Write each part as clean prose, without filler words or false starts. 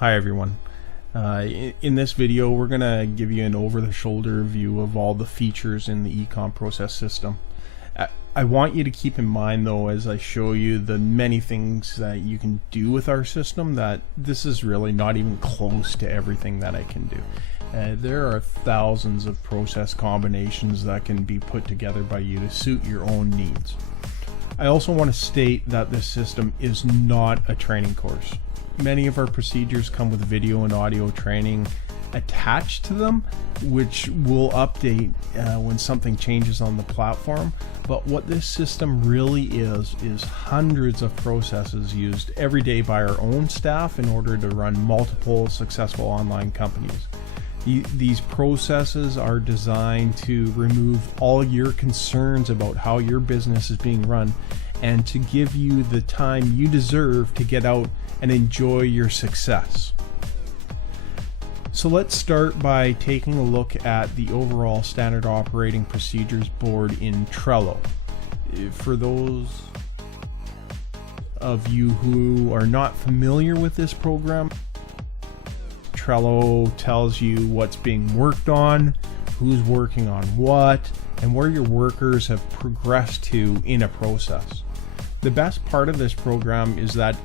Hi everyone. In this video we're going to give you an over-the-shoulder view of all the features in the eCom process system. I want you to keep in mind though, as I show you the many things that you can do with our system, that this is really not even close to everything that I can do. There are thousands of process combinations that can be put together by you to suit your own needs. I also want to state that this system is not a training course. Many of our procedures come with video and audio training attached to them, which will update when something changes on the platform. But what this system really is hundreds of processes used every day by our own staff in order to run multiple successful online companies. These processes are designed to remove all your concerns about how your business is being run and to give you the time you deserve to get out and enjoy your success. So let's start by taking a look at the overall standard operating procedures board in Trello. For those of you who are not familiar with this program, Trello tells you what's being worked on, who's working on what, and where your workers have progressed to in a process. The best part of this program is that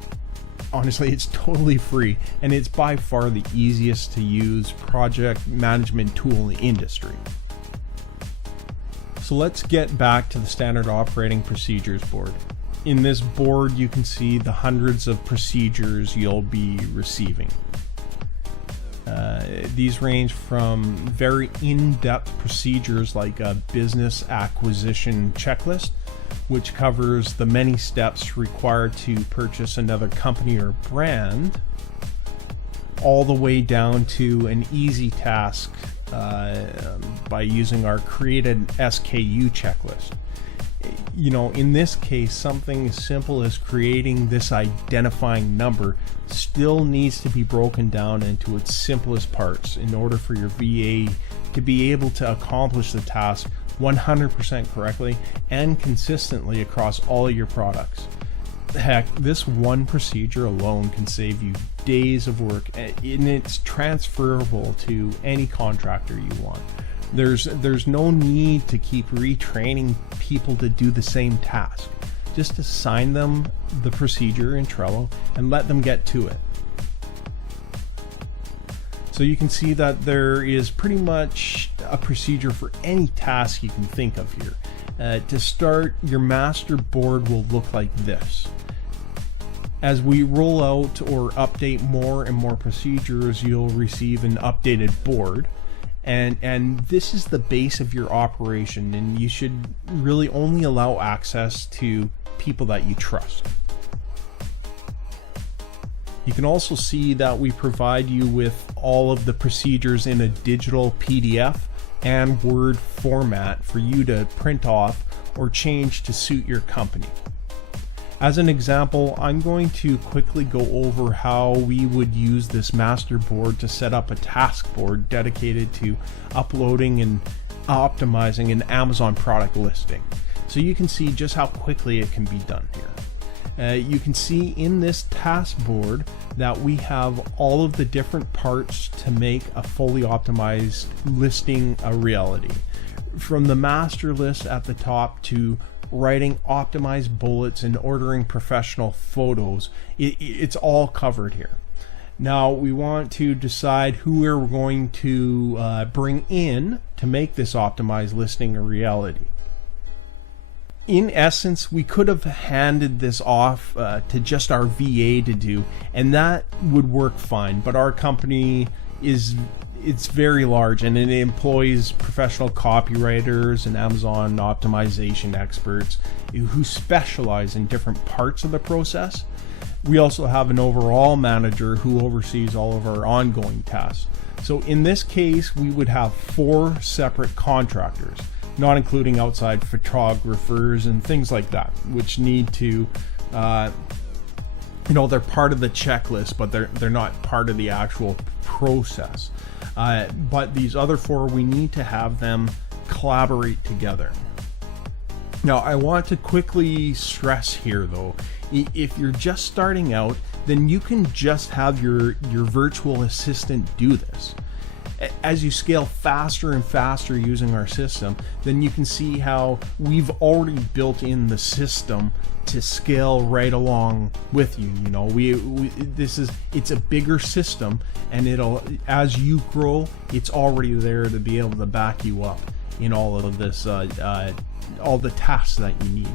honestly it's totally free, and it's by far the easiest to use project management tool in the industry. So let's get back to the standard operating procedures board. In this board you can see the hundreds of procedures you'll be receiving. These range from very in-depth procedures like a business acquisition checklist, which covers the many steps required to purchase another company or brand, all the way down to an easy task by using our created SKU checklist. You know, in this case, something as simple as creating this identifying number still needs to be broken down into its simplest parts in order for your VA to be able to accomplish the task 100% correctly and consistently across all of your products. Heck, this one procedure alone can save you days of work, and it's transferable to any contractor you want. There's no need to keep retraining people to do the same task. Just assign them the procedure in Trello and let them get to it. So you can see that there is pretty much a procedure for any task you can think of here. To start, your master board will look like this. As we roll out or update more and more procedures, you'll receive an updated board. And this is the base of your operation, and you should really only allow access to people that you trust. You can also see that we provide you with all of the procedures in a digital PDF and Word format for you to print off or change to suit your company. As an example, I'm going to quickly go over how we would use this master board to set up a task board dedicated to uploading and optimizing an Amazon product listing. So you can see just how quickly it can be done here. You can see in this task board that we have all of the different parts to make a fully optimized listing a reality. From the master list at the top to writing optimized bullets and ordering professional photos, it's all covered here. Now we want to decide who we're going to bring in to make this optimized listing a reality. In essence, we could have handed this off to just our VA to do, and that would work fine, but our company it's very large, and it employs professional copywriters and Amazon optimization experts who specialize in different parts of the process. We also have an overall manager who oversees all of our ongoing tasks. So in this case, we would have 4 separate contractors, not including outside photographers and things like that, which need to they're part of the checklist, but they're not part of the actual process. But these other 4, we need to have them collaborate together. Now, I want to quickly stress here though, if you're just starting out, then you can just have your virtual assistant do this. As you scale faster and faster using our system, then you can see how we've already built in the system to scale right along with you. You know, it's a bigger system, and as you grow, it's already there to be able to back you up in all of this, all the tasks that you need.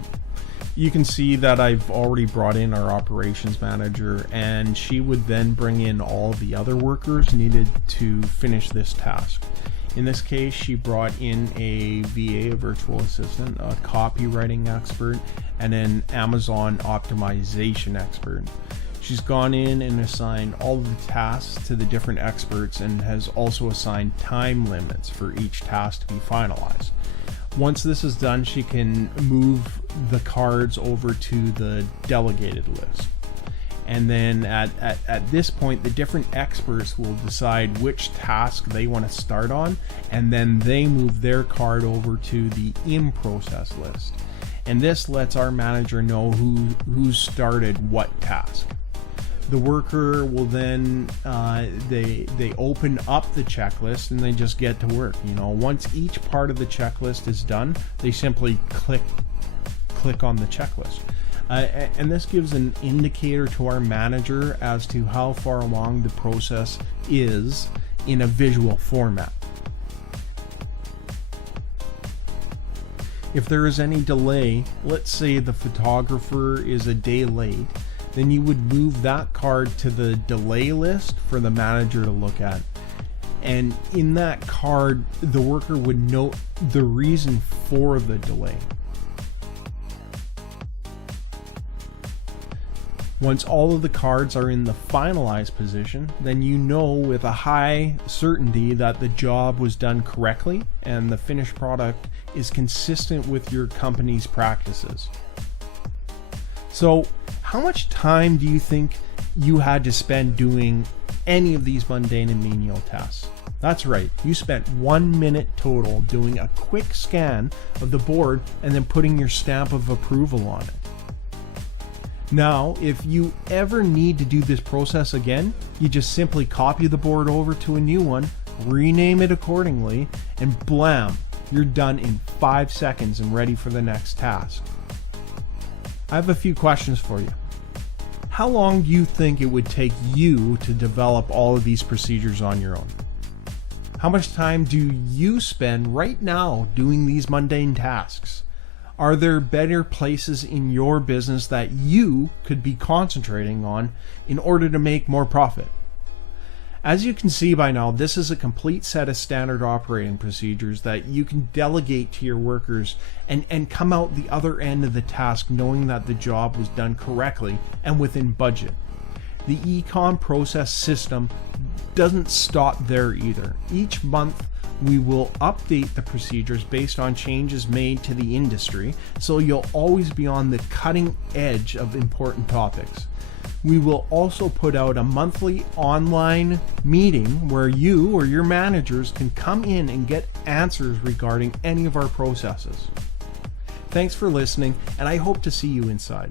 You can see that I've already brought in our operations manager, and she would then bring in all the other workers needed to finish this task. In this case, she brought in a VA, a virtual assistant, a copywriting expert, and an Amazon optimization expert. She's gone in and assigned all of the tasks to the different experts, and has also assigned time limits for each task to be finalized. Once this is done, she can move the cards over to the delegated list. And then at this point, the different experts will decide which task they want to start on, and then they move their card over to the in-process list. And this lets our manager know who started what task. The worker will then they open up the checklist and they just get to work. You know, once each part of the checklist is done, they simply click on the checklist. And this gives an indicator to our manager as to how far along the process is in a visual format. If there is any delay, let's say the photographer is a day late, then you would move that card to the delay list for the manager to look at. And in that card, the worker would note the reason for the delay. Once all of the cards are in the finalized position, then you know with a high certainty that the job was done correctly and the finished product is consistent with your company's practices. So, how much time do you think you had to spend doing any of these mundane and menial tasks? That's right, you spent 1 minute total doing a quick scan of the board and then putting your stamp of approval on it. Now, if you ever need to do this process again, you just simply copy the board over to a new one, rename it accordingly, and blam, you're done in 5 seconds and ready for the next task. I have a few questions for you. How long do you think it would take you to develop all of these procedures on your own? How much time do you spend right now doing these mundane tasks? Are there better places in your business that you could be concentrating on in order to make more profit? As you can see by now, this is a complete set of standard operating procedures that you can delegate to your workers and come out the other end of the task knowing that the job was done correctly and within budget. The eCom process system doesn't stop there either. Each month, we will update the procedures based on changes made to the industry, so you'll always be on the cutting edge of important topics. We will also put out a monthly online meeting where you or your managers can come in and get answers regarding any of our processes. Thanks for listening, and I hope to see you inside.